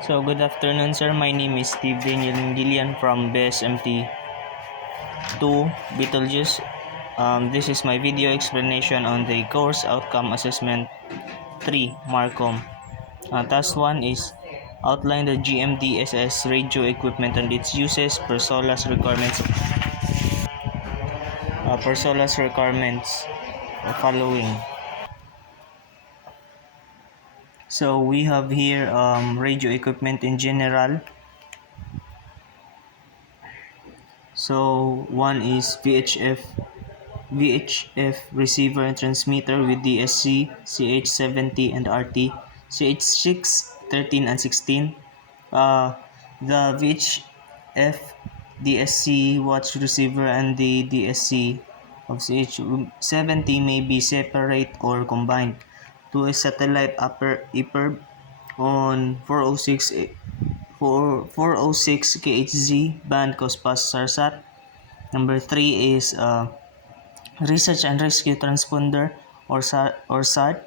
So good afternoon, sir. My name is Steve Daniel Gillian from BSMT 2 Betelgeuse. This is my video explanation on the course outcome assessment 3 Marcom. Task 1 is outline the GMDSS radio equipment and its uses per SOLAS requirements. Following. So we have here radio equipment in general. So one is VHF receiver and transmitter with DSC, CH70 and RT, CH6, 13 and 16. The VHF DSC watch receiver and the DSC of CH70 may be separate or combined to a satellite upper EPIRB on 406 kHz band COSPAS SARSAT. Number 3 is Research and Rescue Transponder or SART,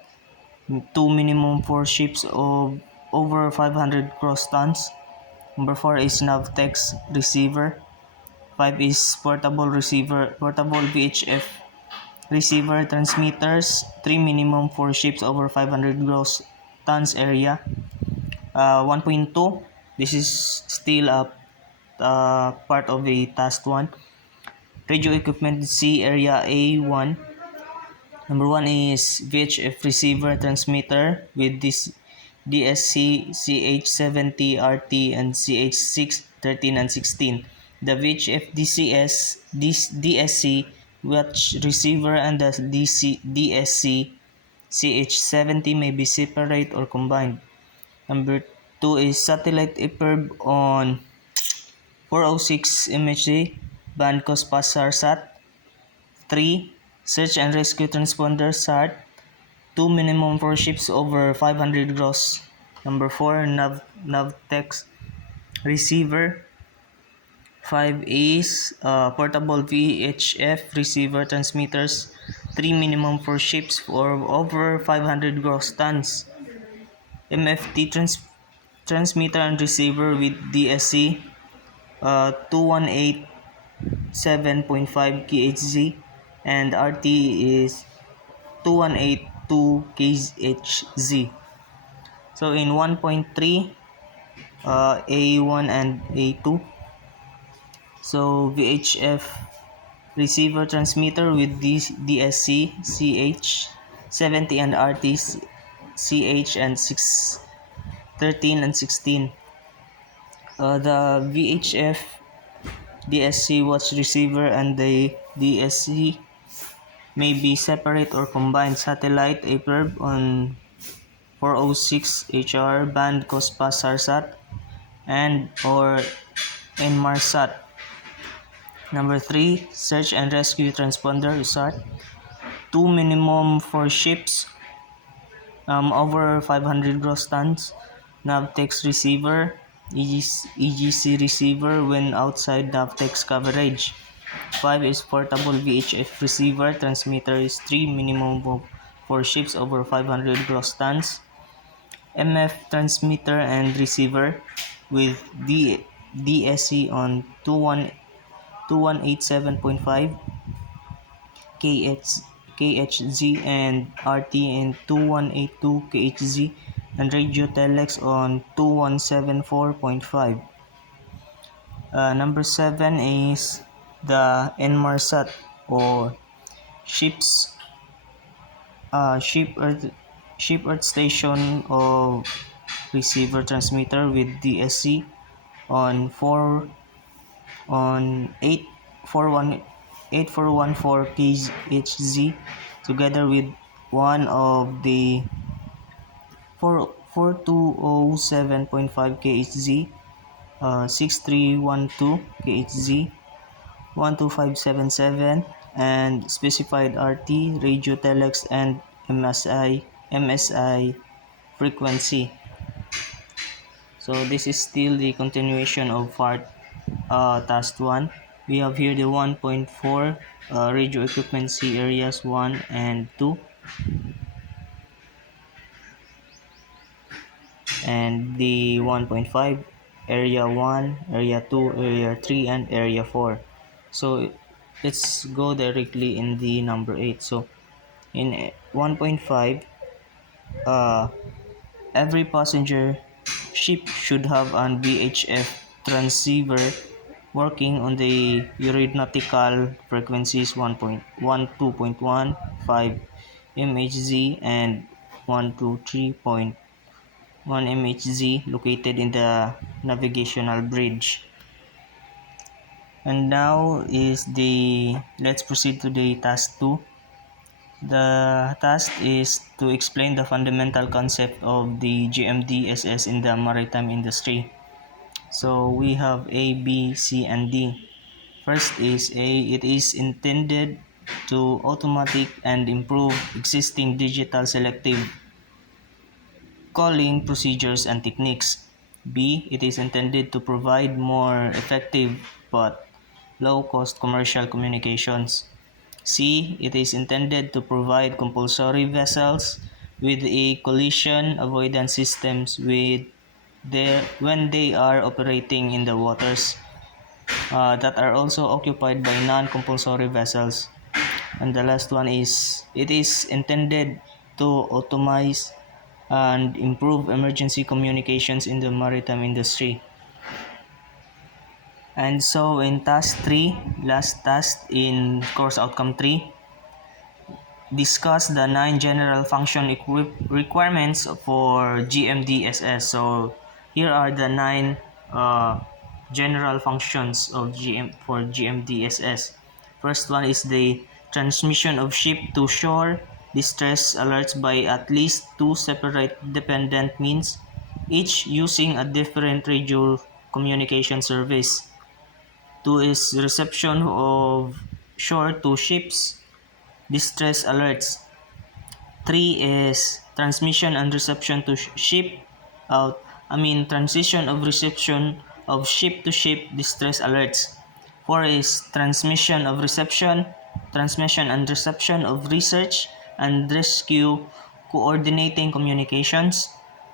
two minimum 4 ships of over 500 gross tons. Number 4 is Navtex receiver. 5 is portable VHF receiver transmitters, 3 minimum 4 ships over 500 gross tons area. 1.2, this is still a part of a task 1. Radio equipment C area A1. Number 1 is VHF receiver transmitter with this DSC, CH70, RT, and CH6, 13, and 16. The VHF DSC watch receiver and the DSC CH70 may be separate or combined. Number 2 is satellite EPIRB on 406 MHz band COSPAS SARSAT. 3. Search and rescue transponder SART. 2 minimum 4 ships over 500 gross. Number 4 Navtex receiver. 5 is portable VHF receiver transmitters. 3 minimum 4 ships for over 500 gross tons. MFT transmitter and receiver with DSC 218.7.5 kHz and RT is 2182 kHz. So in 1.3 A1 and A2, so VHF receiver transmitter with DSC CH70 and RT CH and 13 and 16. The VHF DSC watch receiver and the DSC may be separate or combined satellite EPIRB on 406 HR band COSPAS SARSAT and or Inmarsat. Number 3, search and rescue transponder SART. 2 minimum 4 ships over 500 gross tons. Navtex receiver, EGC receiver when outside Navtex coverage. 5 is portable VHF receiver. Transmitter is 3 minimum of 4 ships over 500 gross tons. MF transmitter and receiver with DSC on 2187.5 kHz and RT in 2182 kHz and radio telex on 2174.5. Number 7 is the Inmarsat or ship earth station of receiver transmitter with DSC on 8414 kHz together with one of the 4207.5 kHz, 6312 kHz, 12577 and specified RT, radio telex and MSI frequency. So this is still the continuation of task 1. We have here the 1.4 radio equipment C areas 1 and 2. and the 1.5, area 1, area 2, area 3, and area 4. So let's go directly in the number 8. So in 1.5, uh, every passenger ship should have an VHF transceiver working on the aeronautical frequencies 1.12.1, 5 MHz and 123.1 MHz located in the navigational bridge. And now is the let's proceed to the task 2. The task is to explain the fundamental concept of the GMDSS in the maritime industry. So we have A, B, C, and D. First is A. It is intended to automatic and improve existing digital selective calling procedures and techniques. B. It is intended to provide more effective but low-cost commercial communications. C. It is intended to provide compulsory vessels with a collision avoidance systems when they are operating in the waters that are also occupied by non-compulsory vessels. And the last one is it is intended to automate and improve emergency communications in the maritime industry. And so in task 3, last task in course outcome 3, discuss the 9 general function requirements for GMDSS. So here are the 9 general functions of for GMDSS. First one is the transmission of ship to shore distress alerts by at least 2 separate dependent means, each using a different radio communication service. 2 is reception of shore to ships distress alerts. 3 is transmission and reception to ship out. Transition of reception of ship to ship distress alerts. 4 is transmission and reception of research and rescue coordinating communications.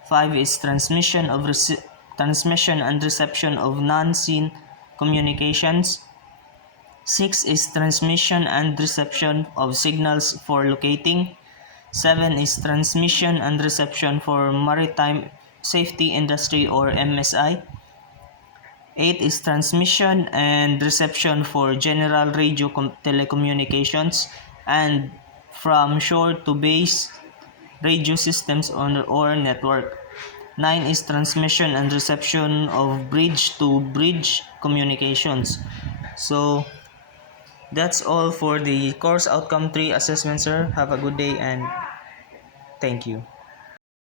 5 is transmission and reception of non-scene communications. 6 is transmission and reception of signals for locating. 7 is transmission and reception for maritime safety industry or MSI. 8 is transmission and reception for general radio telecommunications and from shore to base radio systems or network. 9 is transmission and reception of bridge to bridge communications. So that's all for the course outcome 3 assessment, sir. Have a good day and thank you.